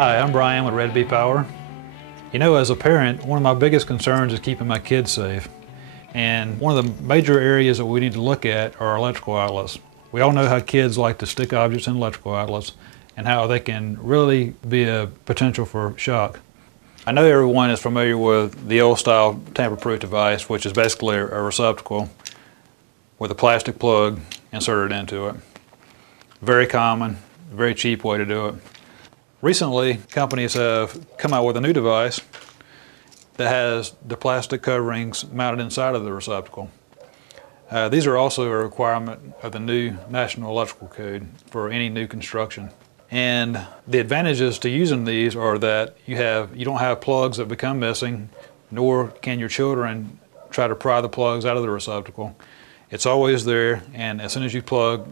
Hi, I'm Brian with Red Bee Power. You know, as a parent, one of my biggest concerns is keeping my kids safe. And one of the major areas that we need to look at are electrical outlets. We all know how kids like to stick objects in electrical outlets and how they can really be a potential for shock. I know everyone is familiar with the old style tamper-proof device, which is basically a receptacle with a plastic plug inserted into it. Very common, very cheap way to do it. Recently, companies have come out with a new device that has the plastic coverings mounted inside of the receptacle. These are also a requirement of the new National Electrical Code for any new construction. And the advantages to using these are that you don't have plugs that become missing, nor can your children try to pry the plugs out of the receptacle. It's always there, and as soon as you plug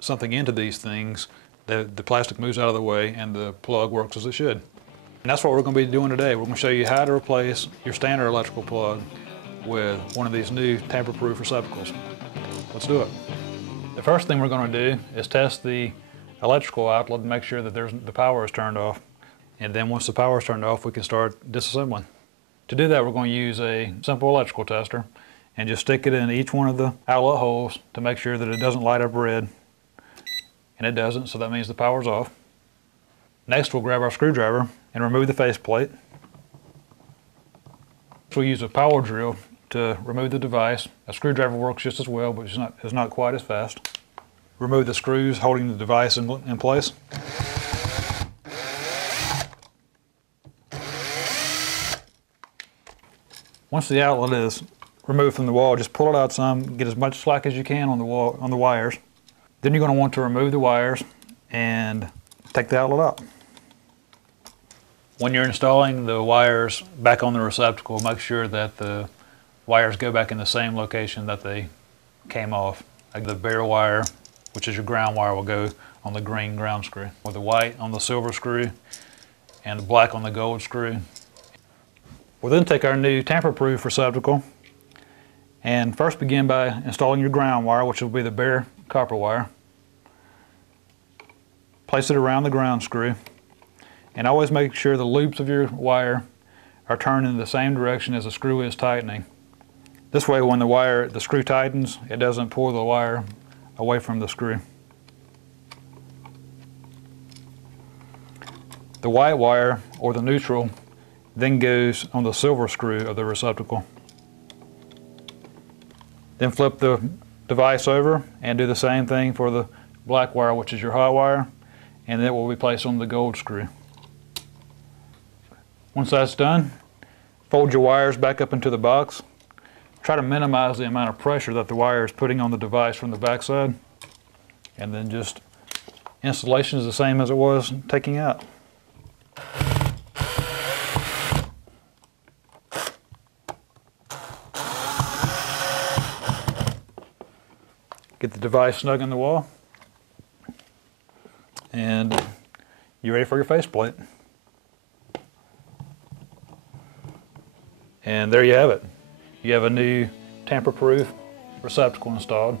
something into these things, the plastic moves out of the way and the plug works as it should. And that's what we're going to be doing today. We're going to show you how to replace your standard electrical plug with one of these new tamper-proof receptacles. Let's do it. The first thing we're going to do is test the electrical outlet and make sure that the power is turned off. And then once the power is turned off, we can start disassembling. To do that, we're going to use a simple electrical tester and just stick it in each one of the outlet holes to make sure that it doesn't light up red. And it doesn't, so that means the power's off. Next, we'll grab our screwdriver and remove the faceplate. We'll use a power drill to remove the device. A screwdriver works just as well, but it's not quite as fast. Remove the screws holding the device in place. Once the outlet is removed from the wall, just pull it out some, get as much slack as you can on the wires. Then you're going to want to remove the wires and take the outlet out. When you're installing the wires back on the receptacle, make sure that the wires go back in the same location that they came off. Like the bare wire, which is your ground wire, will go on the green ground screw, with the white on the silver screw and the black on the gold screw. We'll then take our new tamper-proof receptacle and first begin by installing your ground wire, which will be the bare copper wire. Place it around the ground screw, and always make sure the loops of your wire are turned in the same direction as the screw is tightening. This way, when the screw tightens, it doesn't pull the wire away from the screw. The white wire, or the neutral, then goes on the silver screw of the receptacle. Then flip the device over and do the same thing for the black wire, which is your hot wire, and it will be placed on the gold screw. Once that's done, fold your wires back up into the box. Try to minimize the amount of pressure that the wire is putting on the device from the backside, and then just installation is the same as it was taking out. Get the device snug in the wall, and you're ready for your faceplate. And there you have it. You have a new tamper-proof receptacle installed,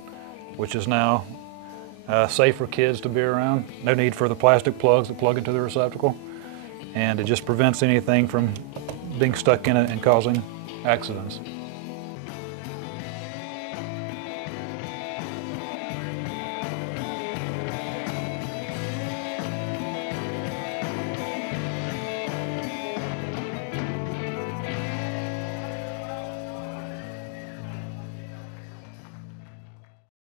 which is now safe for kids to be around. No need for the plastic plugs that plug into the receptacle, and it just prevents anything from being stuck in it and causing accidents.